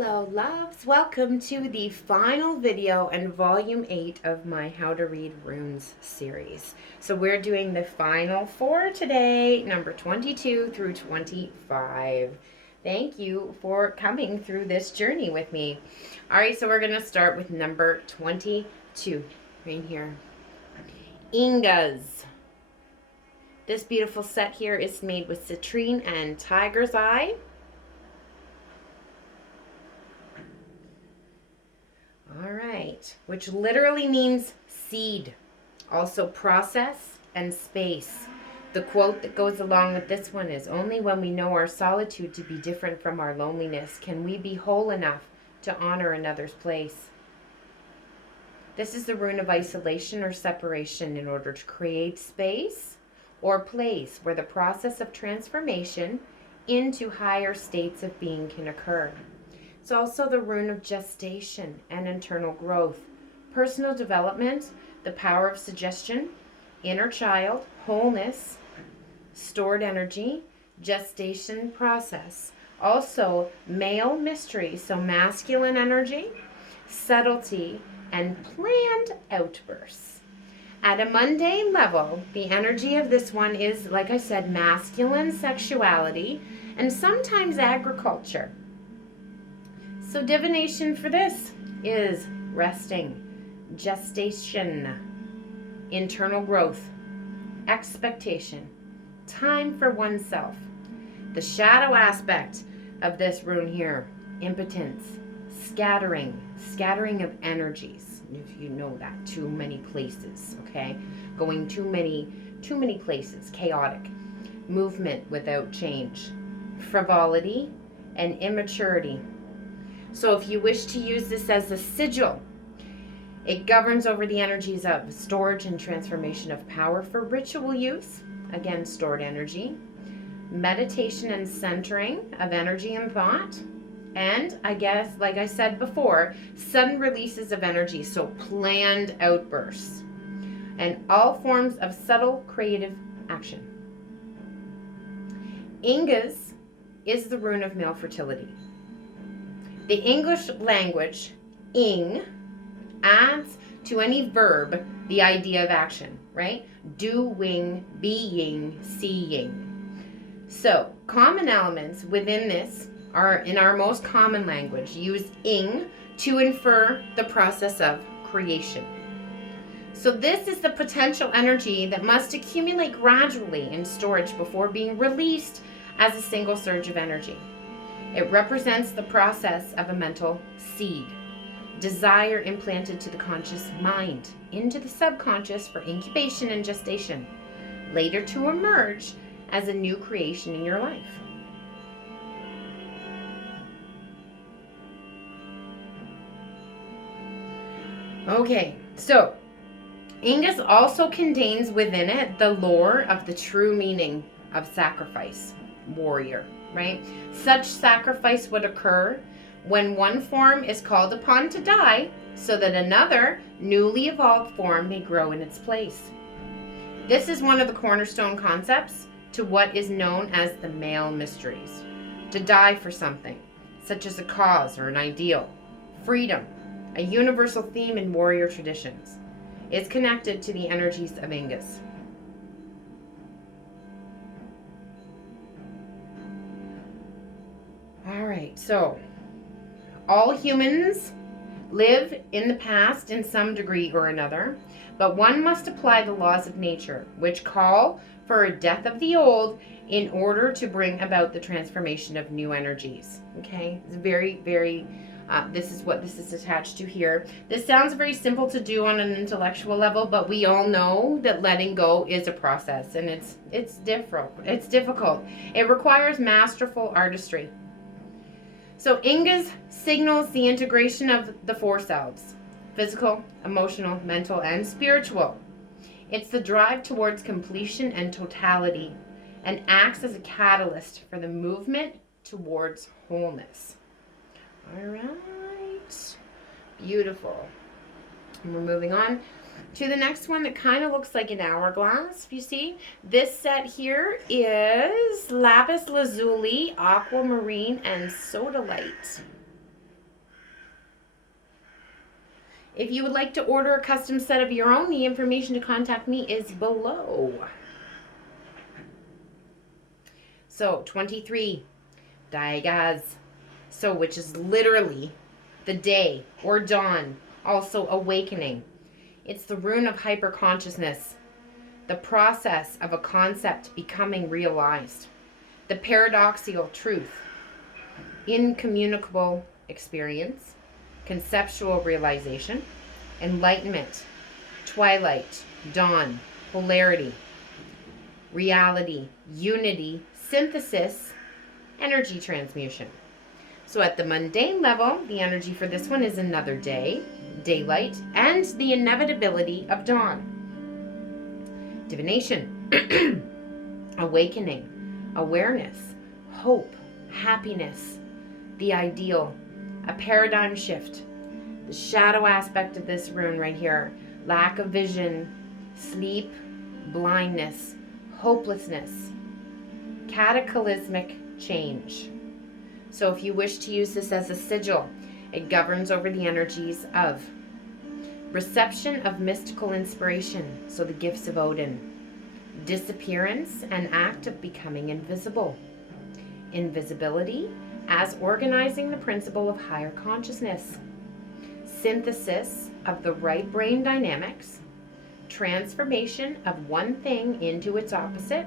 Hello loves, welcome to the final video and volume 8 of my How to Read Runes series. So we're doing the final 4 today, number 22 through 25. Thank you for coming through this journey with me. Alright, so we're going to start with number 22, right here. Inguz. This beautiful set here is made with citrine and tiger's eye. All right, which literally means seed, also process and space. The quote that goes along with this one is, "Only when we know our solitude to be different from our loneliness can we be whole enough to honor another's place." This is the rune of isolation or separation in order to create space or place where the process of transformation into higher states of being can occur. It's also the rune of gestation and internal growth, personal development, the power of suggestion, inner child, wholeness, stored energy, gestation process. Also, male mystery, so masculine energy, subtlety, and planned outbursts. At a mundane level, the energy of this one is, like I said, masculine sexuality and sometimes agriculture. So divination for this is resting, gestation, internal growth, expectation, time for oneself. The shadow aspect of this rune here, impotence, scattering of energies. If you know that, too many places, okay? Going too many places, chaotic, movement without change, frivolity, and immaturity. So if you wish to use this as a sigil, it governs over the energies of storage and transformation of power for ritual use, again, stored energy, meditation and centering of energy and thought, and I guess, like I said before, sudden releases of energy, so planned outbursts, and all forms of subtle creative action. Inguz is the rune of male fertility. The English language, ing, adds to any verb the idea of action, right? Doing, being, seeing. So, common elements within this are, in our most common language, use ing to infer the process of creation. So this is the potential energy that must accumulate gradually in storage before being released as a single surge of energy. It represents the process of a mental seed, desire implanted to the conscious mind, into the subconscious for incubation and gestation, later to emerge as a new creation in your life. Okay, so Inguz also contains within it the lore of the true meaning of sacrifice, warrior. Right? Such sacrifice would occur when one form is called upon to die so that another, newly evolved form may grow in its place. This is one of the cornerstone concepts to what is known as the male mysteries. To die for something, such as a cause or an ideal, freedom, a universal theme in warrior traditions, is connected to the energies of Inguz. Alright, so all humans live in the past in some degree or another, but one must apply the laws of nature, which call for a death of the old in order to bring about the transformation of new energies. Okay, it's very, this is what this is attached to here. This sounds very simple to do on an intellectual level, but we all know that letting go is a process, and it's difficult. It requires masterful artistry. So Inguz signals the integration of the four selves: physical, emotional, mental, and spiritual. It's the drive towards completion and totality, and acts as a catalyst for the movement towards wholeness. All right, beautiful. And we're moving on to the next one that kind of looks like an hourglass. If you see, this set here is lapis lazuli, aquamarine, and sodalite. If you would like to order a custom set of your own, the information to contact me is below. So 23, Dagaz, so which is literally the day or dawn, also awakening. It's the rune of hyperconsciousness, the process of a concept becoming realized, the paradoxical truth, incommunicable experience, conceptual realization, enlightenment, twilight, dawn, polarity, reality, unity, synthesis, energy transmutation. So at the mundane level, the energy for this one is another day, daylight, and the inevitability of dawn. Divination, awakening, awareness, hope, happiness, the ideal, a paradigm shift. The shadow aspect of this rune right here, lack of vision, sleep, blindness, hopelessness, cataclysmic change. So if you wish to use this as a sigil, it governs over the energies of reception of mystical inspiration, so the gifts of Odin, disappearance, an act of becoming invisible, invisibility as organizing the principle of higher consciousness, synthesis of the right brain dynamics, transformation of one thing into its opposite,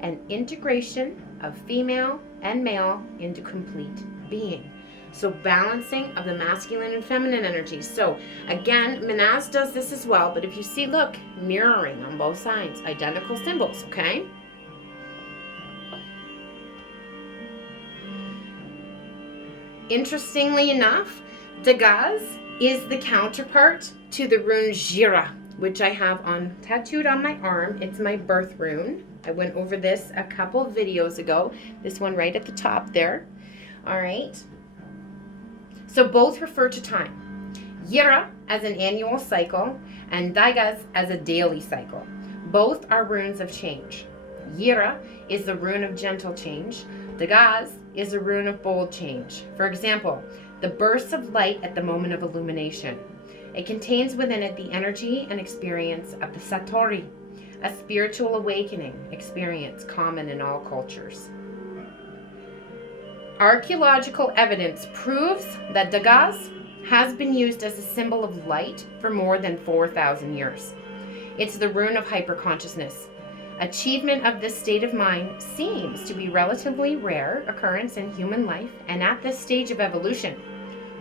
and integration of female and male into complete being. So balancing of the masculine and feminine energies. So again, Manaz does this as well, but if you see, look, mirroring on both sides, identical symbols, okay? Interestingly enough, Dagaz is the counterpart to the rune Jira, which I have tattooed on my arm. It's my birth rune. I went over this a couple of videos ago. This one right at the top there. All right. So both refer to time. Jira as an annual cycle and Dagaz as a daily cycle. Both are runes of change. Jira is the rune of gentle change. Dagaz is a rune of bold change. For example, the bursts of light at the moment of illumination. It contains within it the energy and experience of the Satori, a spiritual awakening experience common in all cultures. Archaeological evidence proves that Dagaz has been used as a symbol of light for more than 4,000 years. It's the rune of hyperconsciousness. Achievement of this state of mind seems to be relatively rare occurrence in human life, and at this stage of evolution,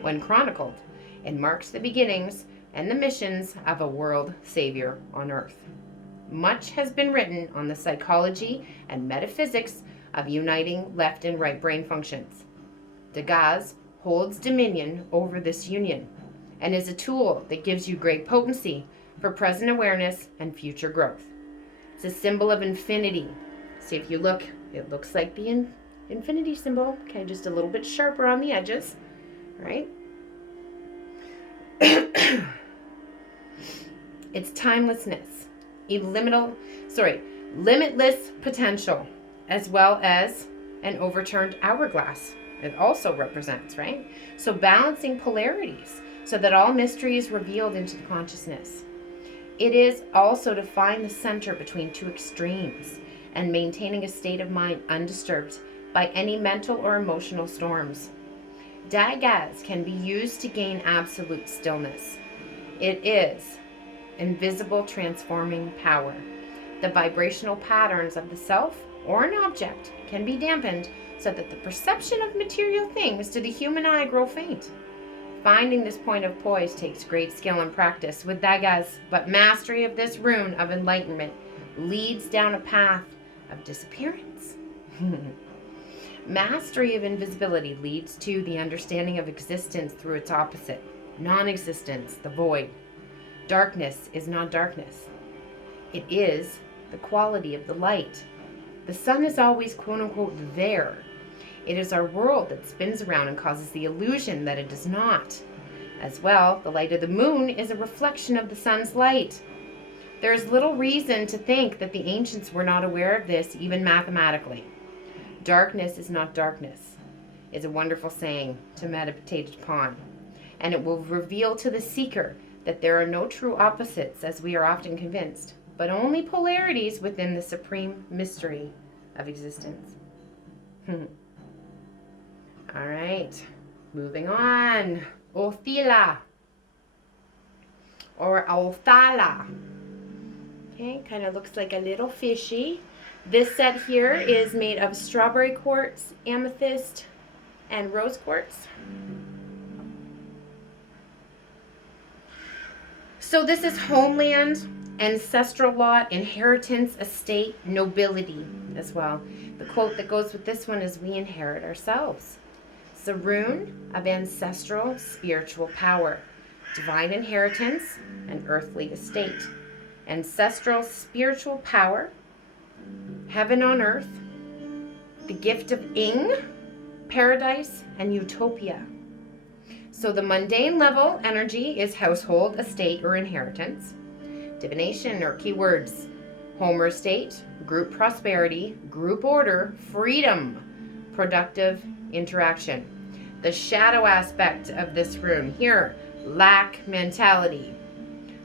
when chronicled, it marks the beginnings and the missions of a world savior on earth. Much has been written on the psychology and metaphysics of uniting left and right brain functions. Dagaz holds dominion over this union and is a tool that gives you great potency for present awareness and future growth. It's a symbol of infinity. See, if you look, it looks like the infinity symbol. Okay, just a little bit sharper on the edges, right? It's timelessness, limitless potential, as well as an overturned hourglass. It also represents, right? So balancing polarities so that all mystery is revealed into the consciousness. It is also to find the center between two extremes and maintaining a state of mind undisturbed by any mental or emotional storms. Dagaz can be used to gain absolute stillness. It is invisible transforming power. The vibrational patterns of the self or an object can be dampened so that the perception of material things to the human eye grow faint. Finding this point of poise takes great skill and practice with Dagaz, but mastery of this rune of enlightenment leads down a path of disappearance. Mastery of invisibility leads to the understanding of existence through its opposite, non-existence, the void. Darkness is not darkness. It is the quality of the light. The sun is always quote-unquote there. It is our world that spins around and causes the illusion that it does not. As well, the light of the moon is a reflection of the sun's light. There is little reason to think that the ancients were not aware of this, even mathematically. Darkness is not darkness, is a wonderful saying to meditate upon, and it will reveal to the seeker that there are no true opposites, as we are often convinced, but only polarities within the supreme mystery of existence. All right, moving on. Othila, or Othala. Okay, kind of looks like a little fishy. This set here is made of strawberry quartz, amethyst, and rose quartz. So this is homeland, ancestral lot, inheritance, estate, nobility as well. The quote that goes with this one is, "We inherit ourselves." It's a rune of ancestral spiritual power, divine inheritance, and earthly estate. Ancestral spiritual power, heaven on earth, the gift of Ing, paradise, and utopia. So the mundane level energy is household, estate, or inheritance. Divination, or keywords: home or estate, group prosperity, group order, freedom, productive interaction. The shadow aspect of this rune here: lack mentality,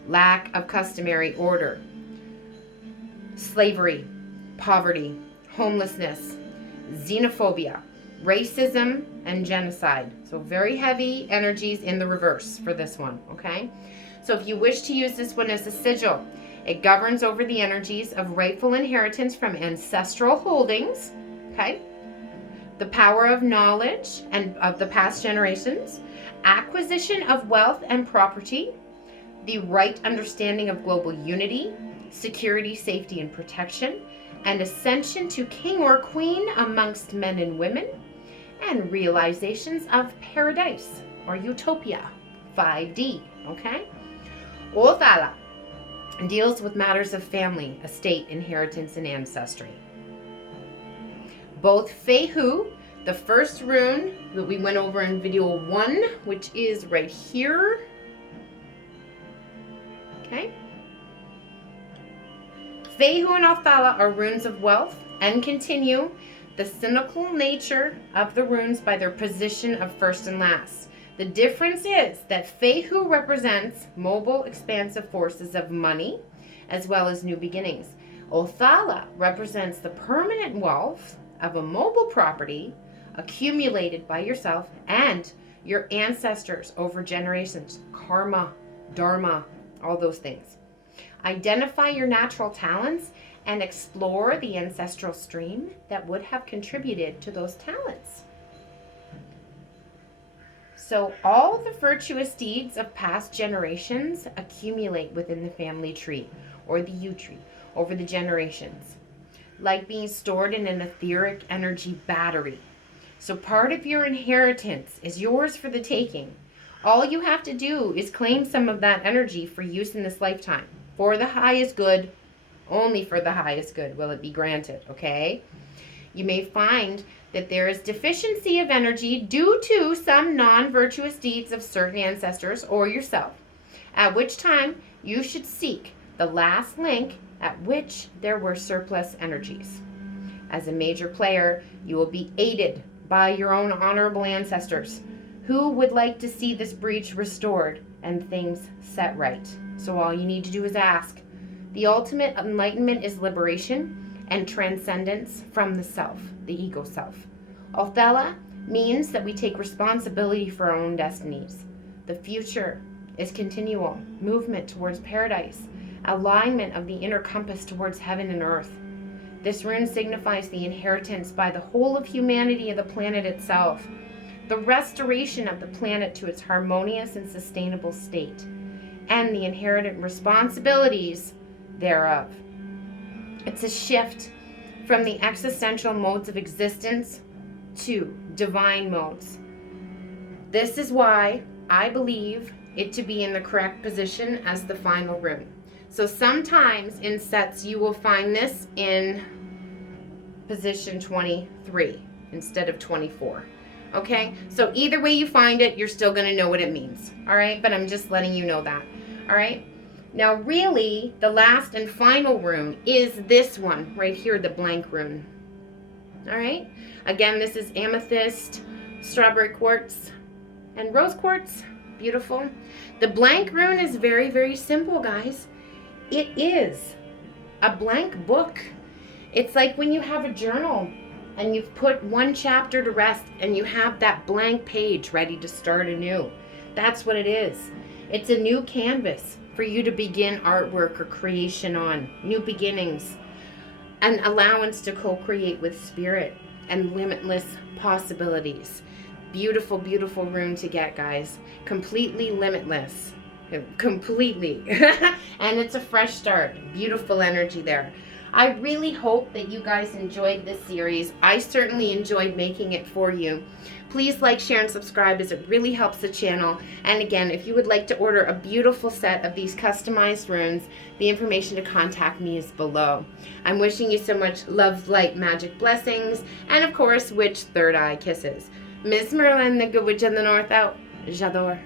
lack of customary order, slavery, poverty, homelessness, xenophobia, racism, and genocide. So very heavy energies in the reverse for this one, okay? So if you wish to use this one as a sigil, it governs over the energies of rightful inheritance from ancestral holdings, okay? The power of knowledge and of the past generations, acquisition of wealth and property, the right understanding of global unity, security, safety, and protection, and ascension to king or queen amongst men and women, and realizations of paradise or utopia, 5D, okay? Othala deals with matters of family, estate, inheritance, and ancestry. Both VIII, the first rune that we went over in video 1, which is right here, okay? VIII and Othila are runes of wealth and continue the cynical nature of the runes by their position of first and last. The difference is that VIII represents mobile, expansive forces of money as well as new beginnings. Othila represents the permanent wealth of a mobile property accumulated by yourself and your ancestors over generations. Karma, dharma, all those things. Identify your natural talents and explore the ancestral stream that would have contributed to those talents. So all the virtuous deeds of past generations accumulate within the family tree or the U tree over the generations, like being stored in an etheric energy battery. So part of your inheritance is yours for the taking. All you have to do is claim some of that energy for use in this lifetime. For the highest good, only for the highest good will it be granted, okay? You may find that there is deficiency of energy due to some non-virtuous deeds of certain ancestors or yourself, at which time you should seek the last link at which there were surplus energies. As a major player, you will be aided by your own honorable ancestors who would like to see this breach restored and things set right. So all you need to do is ask. The ultimate enlightenment is liberation and transcendence from the self, the ego self. Othila means that we take responsibility for our own destinies. The future is continual movement towards paradise, alignment of the inner compass towards heaven and earth. This rune signifies the inheritance by the whole of humanity of the planet itself, the restoration of the planet to its harmonious and sustainable state, and the inherent responsibilities thereof. It's a shift from the existential modes of existence to divine modes. This is why I believe it to be in the correct position as the final rune. So sometimes in sets you will find this in position 23 instead of 24. Okay, so either way you find it, you're still going to know what it means. All right, but I'm just letting you know that. All right. Now, really, the last and final rune is this one right here, the Blank Rune. All right. Again, this is amethyst, strawberry quartz, and rose quartz. beautiful? The blank rune is very, very simple, guys. It is a blank book. It's like when you have a journal and you've put one chapter to rest and you have that blank page ready to start anew. That's what it is. It's a new canvas for you to begin artwork or creation on. New beginnings. An allowance to co-create with spirit and limitless possibilities. Beautiful, beautiful rune to get, guys. Completely limitless. Completely. And it's a fresh start. Beautiful energy there. I really hope that you guys enjoyed this series. I certainly enjoyed making it for you. Please like, share, and subscribe as it really helps the channel. And again, if you would like to order a beautiful set of these customized runes, the information to contact me is below. I'm wishing you so much love, light, magic, blessings, and of course, witch third eye kisses. MsMerlin, the good witch in the north out. J'adore.